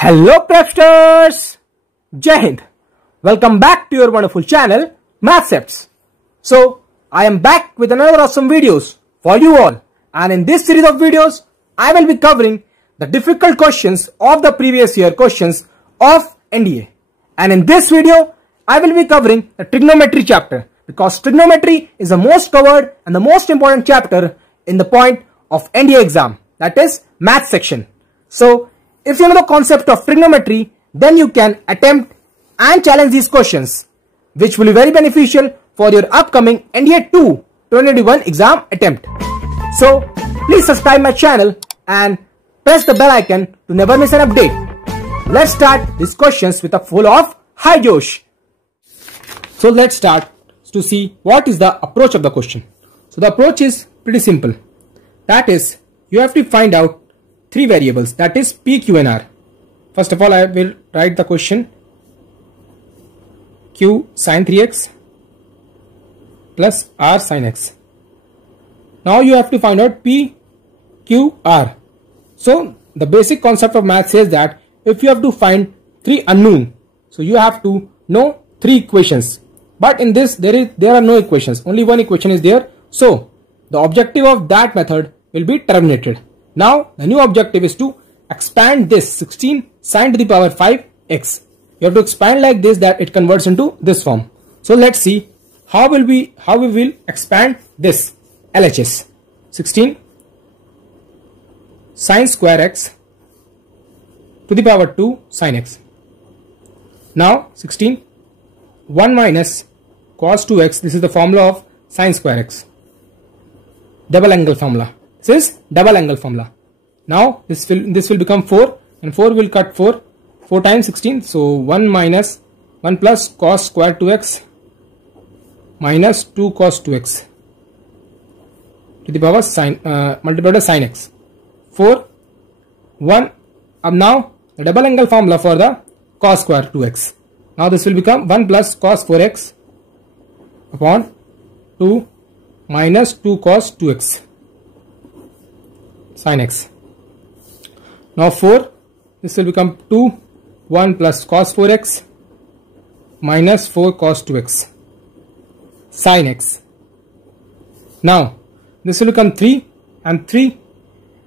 Hello Prepsters! Jai Hind! Welcome back to your wonderful channel, Mathcepts. So, I am back with another awesome videos for you all. And in this series of videos, I will be covering the difficult questions of the previous year questions of NDA. And in this video, I will be covering the trigonometry chapter, because trigonometry is the most covered and the most important chapter in the point of NDA exam, that is math section. So, if you know the concept of trigonometry, then you can attempt and challenge these questions, which will be very beneficial for your upcoming NDA 2 2021 exam attempt. So, please subscribe my channel and press the bell icon to never miss an update. Let's start these questions with a full of high josh. So, let's start to see what is the approach of the question. So, the approach is pretty simple. That is, you have to find out three variables, that is P, Q and R. First of all, I will write the question: Q sin 3x plus R sin x. Now you have to find out P, Q, R. So the basic concept of math says that if you have to find three unknown, so you have to know three equations. But in this there are no equations, only one equation is there. So the objective of that method will be terminated. Now the new objective is to expand this 16 sin to the power 5x. You have to expand like this that it converts into this form. So let's see how we will expand this LHS. 16 sin square x to the power 2 sin x. Now 16 1 minus cos 2x. This is the formula of sin square x. Double angle formula. This is double angle formula. Now this will become 4, and 4 will cut 4 times 16. So 1 minus 1 plus cos square 2x minus 2 cos 2x to the power sin multiplied by sin x. 4 1. Now the double angle formula for the cos square 2x. Now this will become 1 plus cos 4x upon 2 minus 2 cos 2x sin x. Now 4, this will become 2 1 plus cos 4x minus 4 cos 2x sin x. Now this will become 3 and 3,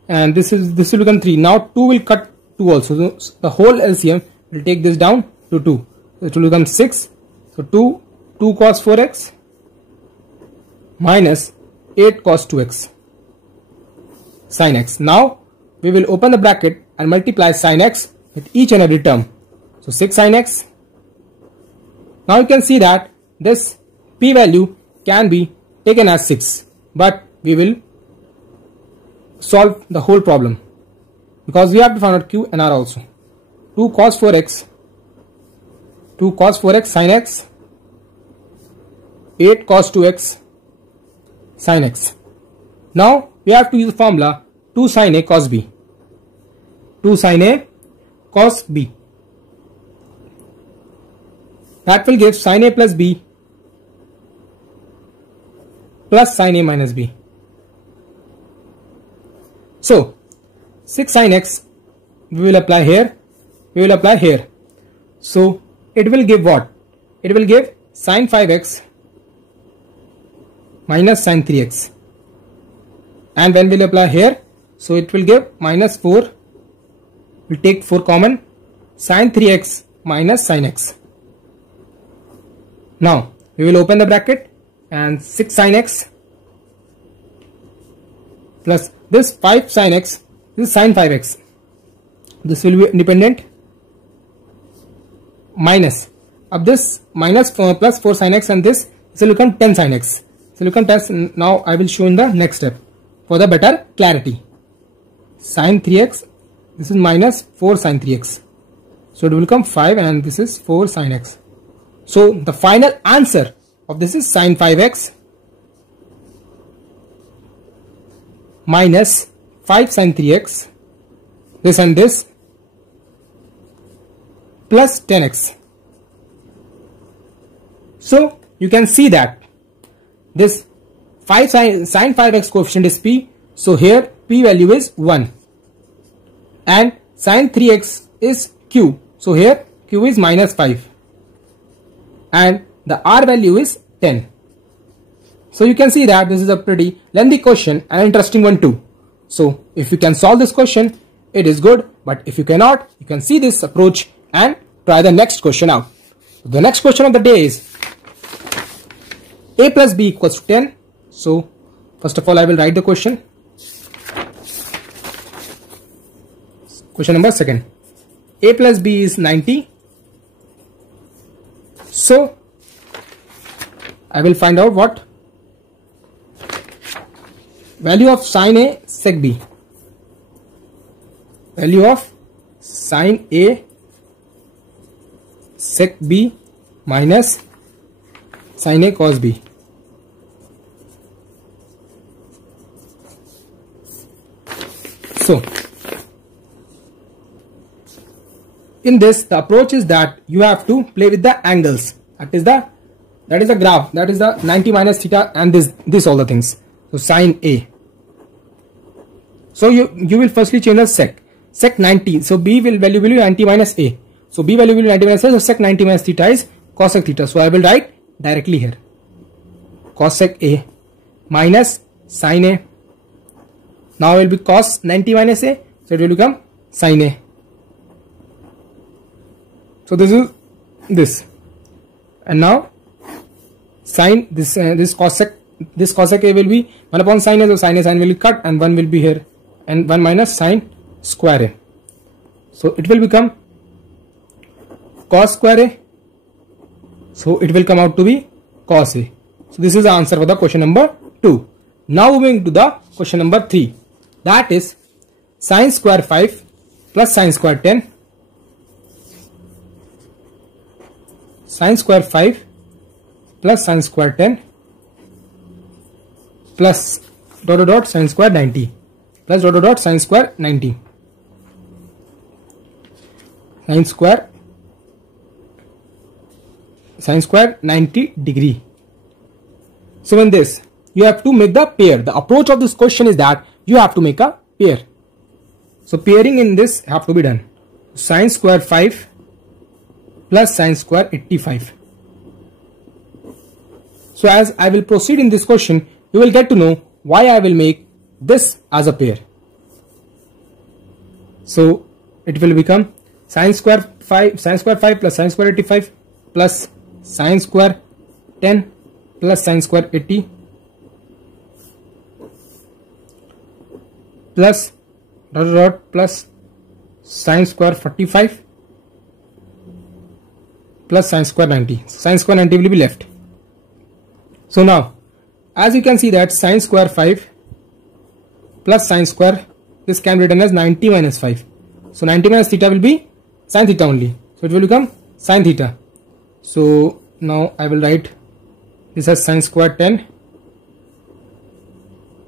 and this will become 3. Now 2 will cut 2 also, so the whole LCM will take this down to 2. So it will become 6. So 2 cos 4x minus 8 cos 2x sin x. Now we will open the bracket and multiply sin x with each and every term. So 6 sin x. Now you can see that this p value can be taken as 6, but we will solve the whole problem because we have to find out q and r also. 2 cos 4x sin x, 8 cos 2x sin x. Now we have to use the formula 2 sin a cos b. 2 sin a cos b. That will give sin a plus b plus sin a minus b. So 6 sin x we will apply here, we will apply here. So it will give what? It will give sin 5x minus sin 3x. And when we will apply here, so it will give minus 4. We'll take 4 common, sin 3x minus sin x. Now we will open the bracket and 6 sin x plus this 5 sin x, this is sin 5x. This will be independent, minus of this minus plus 4 sin x, and this will become 10 sin x. So look at this. Now I will show in the next step for the better clarity. Sin 3x, this is minus 4 sin 3x. So it will become 5, and this is 4 sin x. So the final answer of this is sin 5x minus 5 sin 3x, this and this, plus 10x. So you can see that this 5 sin 5x coefficient is p. So here p value is 1, and sin 3x is Q. So here Q is minus 5 and the R value is 10. So you can see that this is a pretty lengthy question and interesting one too. So if you can solve this question, it is good, but if you cannot, you can see this approach and try the next question out. The next question of the day is A plus B equals to 10. So first of all, I will write the question. Question number second. A plus B is 90. So I will find out what value of sine A sec B. Value of sine A sec B minus sine A cos B. So in this, the approach is that you have to play with the angles. That is the graph. That is the 90 minus theta and this all the things. So sine A. So you will firstly change the sec 90. So B value will be 90 minus A. So B value will be 90 minus A. So sec 90 minus theta is cos sec theta. So I will write directly here cos sec A minus sine A. Now it will be cos 90 minus A. So it will become sine A. So this is this, and now sine this cos sec A will be 1 upon sine A. So sine will be cut and 1 will be here, and 1 minus sine square A. So it will become cos square A. So it will come out to be cos A. So this is the answer for the question number 2. Now moving to the question number 3. That is sine square 5 plus sine square 10. Sine square 5 plus sine square 10 plus dot dot sine square 90 plus dot dot sine square 90. Sine square 90 degree. So in this, you have to make the pair. The approach of this question is that you have to make a pair. So pairing in this have to be done. Sine square 5 plus sine square 85. So as I will proceed in this question, you will get to know why I will make this as a pair. So it will become sine square 5 plus sine square 85 plus sine square 10 plus sine square 80 plus dot dot plus sine square 45 plus sine square 90. Sine square 90 will be left. So now, as you can see that sine square 5 plus sine square, this can be written as 90 minus 5. So 90 minus theta will be sine theta only. So it will become sine theta. So now I will write this as sine square 10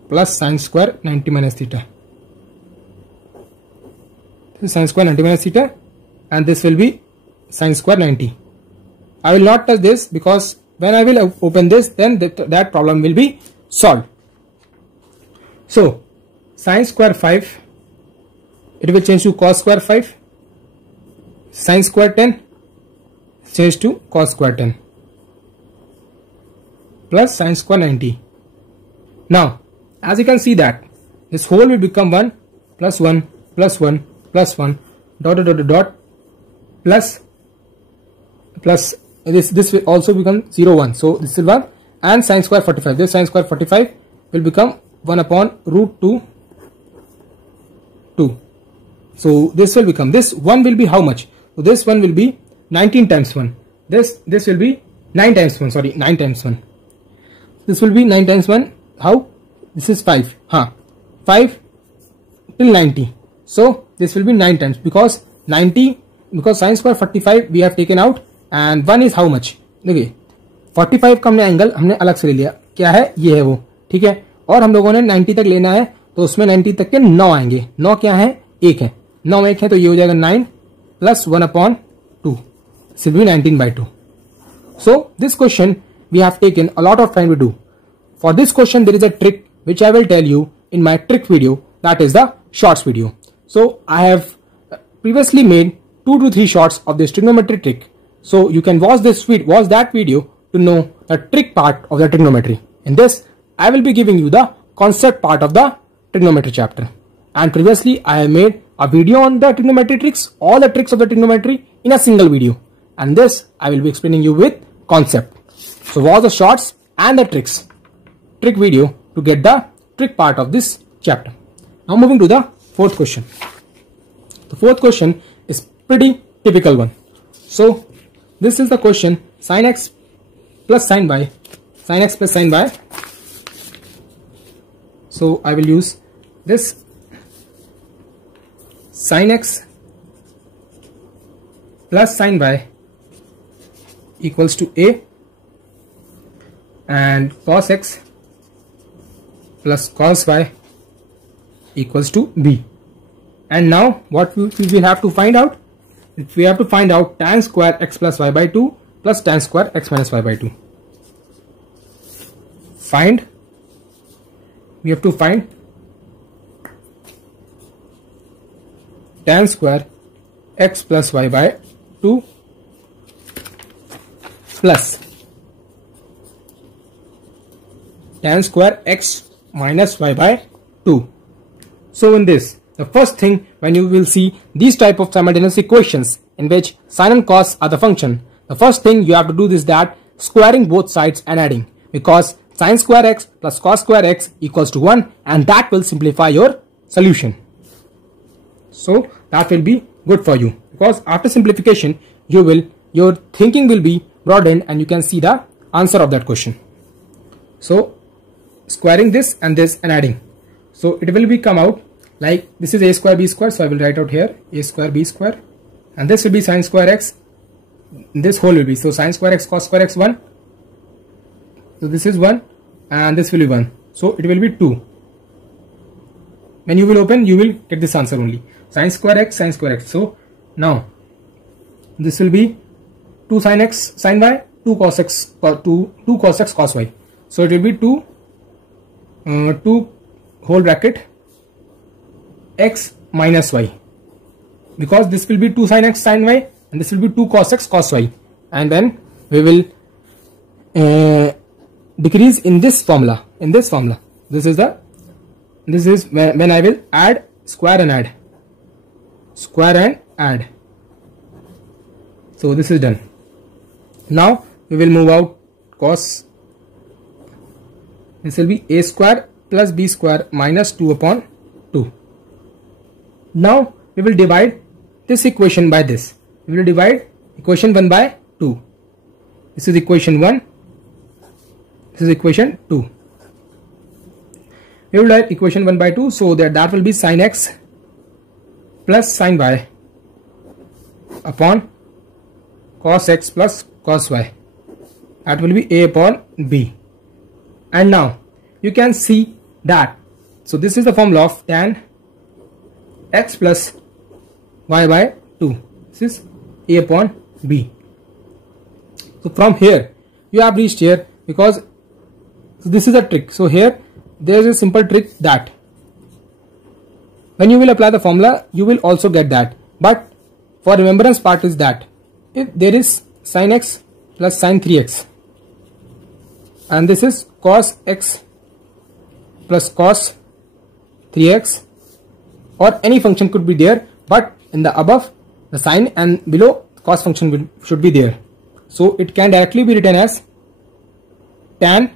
plus sine square 90 minus theta. This is sine square 90 minus theta, and this will be sine square 90. I will not touch this because when I will open this, then that problem will be solved. So sine square 5, it will change to cos square 5. Sine square 10 change to cos square 10 plus sine square 90. Now as you can see that this whole will become 1 plus 1 plus 1 plus 1 dot dot dot dot plus this will also become 0 1. So this is 1 and sine square 45. This sine square 45 will become 1 upon root 2. So this will become, this 1 will be how much? So this 1 will be 19 times 1. This will be 9 times 1. Sorry, 9 times 1. This will be 9 times 1. How? This is 5. 5 till 90. So this will be 9 times because 90, because sine square 45 we have taken out and 1 is how much? देखिए 45 का हमने angle हमने अलग से ले लिया, क्या है? ये है वो, ठीक है। और हम लोगों ने 90 तक लेना है तो उसमें 90 तक के 9 आएंगे। 9 क्या है? 1 है। 9 1 है तो ये हो जाएगा 9 plus 1 upon 2, this will be 19 by 2. So this question we have taken a lot of time to do. For this question there is a trick which I will tell you in my trick video, that is the shorts video. So I have previously made 2 to 3 shots of this trigonometry trick. So you can watch that video to know the trick part of the trigonometry. In this, I will be giving you the concept part of the trigonometry chapter. And previously I have made a video on the trigonometry tricks, all the tricks of the trigonometry in a single video. And this I will be explaining you with concept. So watch the shots and the trick video to get the trick part of this chapter. Now moving to the fourth question. The fourth question is pretty typical one. So this is the question: sin x plus sin y, sin x plus sin y. So I will use this sin x plus sin y equals to a, and cos x plus cos y equals to b. And now what we will have to find out? We have to find out tan square x plus y by 2 plus tan square x minus y by 2. We have to find tan square x plus y by 2 plus tan square x minus y by 2. So in this, the first thing, when you will see these type of simultaneous equations in which sin and cos are the function, the first thing you have to do is that squaring both sides and adding, because sin square x plus cos square x equals to 1, and that will simplify your solution. So that will be good for you, because after simplification your thinking will be broadened and you can see the answer of that question. So squaring this and adding, so it will be come out like this is a square b square. So I will write out here a square b square, and this will be sin square x, this whole will be, so sin square x cos square x 1, so this is 1 and this will be 1, so it will be 2. When you will open, you will get this answer only, sin square x sin square x. So now this will be 2 sin x sin y, 2 cos x cos y, so it will be 2 whole bracket x minus y, because this will be 2 sin x sin y and this will be 2 cos x cos y, and then we will decrease in this formula. This is when I will add square and add. So this is done. Now we will move out cos. This will be a square plus b square minus 2 upon 2. Now we will divide this equation by this. We will divide equation 1 by 2. This is equation 1. This is equation 2. We will divide equation 1 by 2, so that will be sin x plus sin y upon cos x plus cos y. That will be a upon b. And now you can see that, so this is the formula of tan x plus y by 2. This is a upon b. So from here you have reached here, because this is a trick. So here there is a simple trick that when you will apply the formula you will also get that, but for remembrance part is that if there is sin x plus sin 3x and this is cos x plus cos 3x, or any function could be there, but in the above the sin and below cos function should be there. So it can directly be written as tan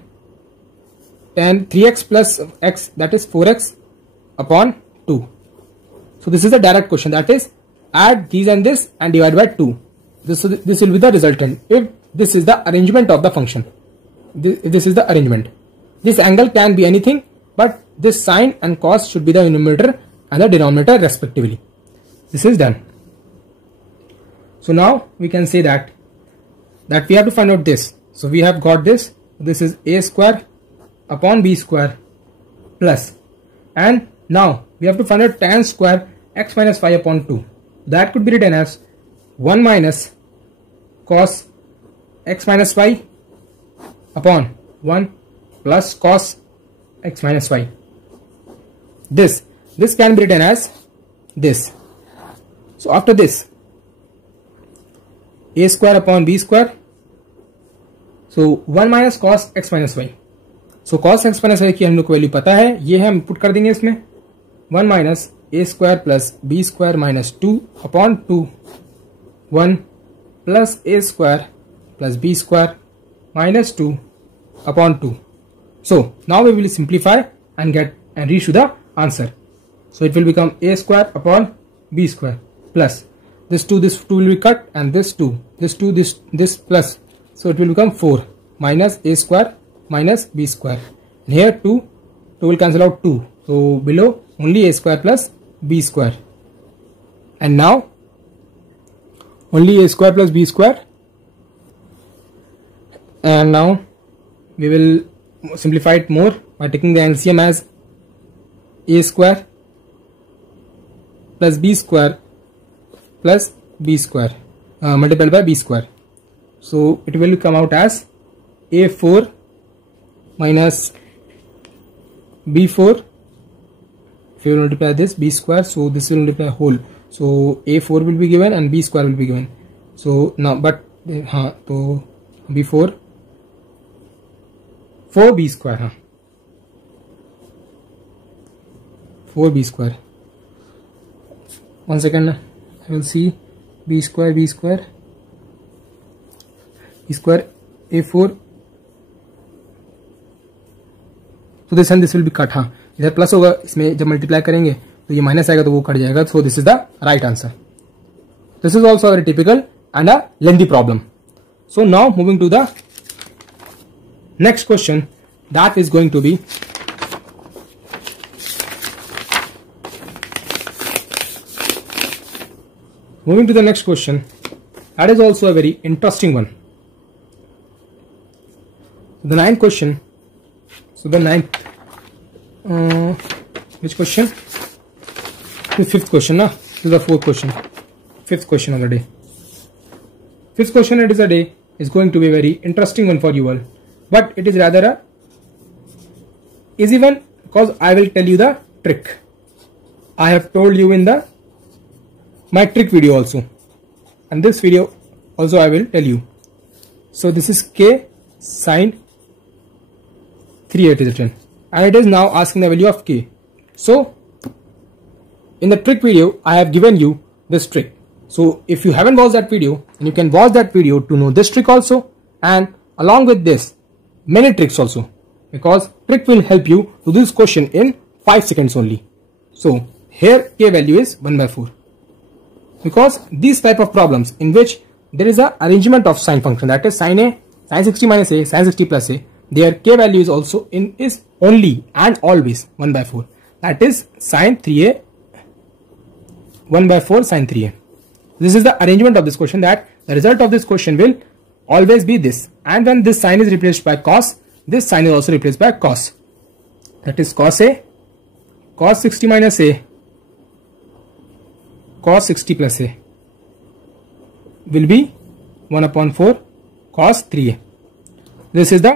3x plus x, that is 4x upon 2. So this is a direct question, that is add these and this and divide by 2. This will be the resultant if this is the arrangement of the function. This is the arrangement. This angle can be anything, but this sine and cos should be the numerator and the denominator respectively. This is done. So now we can say that we have to find out this. So we have got this. This is a square upon b square plus, and now we have to find out tan square x minus y upon 2. That could be written as 1 minus cos x minus y upon 1 plus cos x minus y. This can be written as this. So after this a square upon b square. So 1 minus cos x minus y. So cos x minus y की हम लोग को value पता है, ये हम put कर देंगे इसमें 1 minus A square plus B square minus 2 upon 2 1 plus A square plus B square minus 2 upon 2. So now we will simplify and reach to the answer. So it will become a square upon b square plus this 2 will be cut, and this 2 this plus. So it will become 4 minus a square minus b square. And here 2 will cancel out 2. So below only a square plus b square. And now only a square plus b square. And now we will simplify it more by taking the LCM as a square plus b square plus b square multiplied by b square. So it will come out as a4 minus b4. If you multiply this b square, so this will multiply whole. So a4 will be given and b square will be given. So now but so b4 4b square 4b square. 1 second, I will see b square a4 तो this and this will be cut. हाँ, इधर plus होगा, इसमें जब multiply करेंगे तो ये minus आएगा तो वो कट जाएगा. So this is the right answer. This is also very typical and a lengthy problem. So now moving to the next question, that is going to be that is also a very interesting one. The ninth question. So the ninth which question? The fifth question. This is the fourth question. Fifth question of the day. Fifth question it is a day is going to be a very interesting one for you all, but it is rather a easy one because I will tell you the trick. I have told you in the my trick video also, and this video also I will tell you. So this is k sine 3 it is written, and it is now asking the value of k. So in the trick video I have given you this trick. So if you haven't watched that video, you can watch that video to know this trick also, and along with this many tricks also, because trick will help you to do this question in 5 seconds only. So here k value is 1/4, because these type of problems in which there is a arrangement of sine function, that is sine a, sine 60 minus a, sine 60 plus a, their k value is also is only and always 1/4, that is sine 3a 1/4 sine 3a. This is the arrangement of this question, that the result of this question will always be this, and when this sign is replaced by cos, this sign is also replaced by cos, that is cos a cos 60 minus a cos 60 plus a will be 1/4 cos 3a. This is the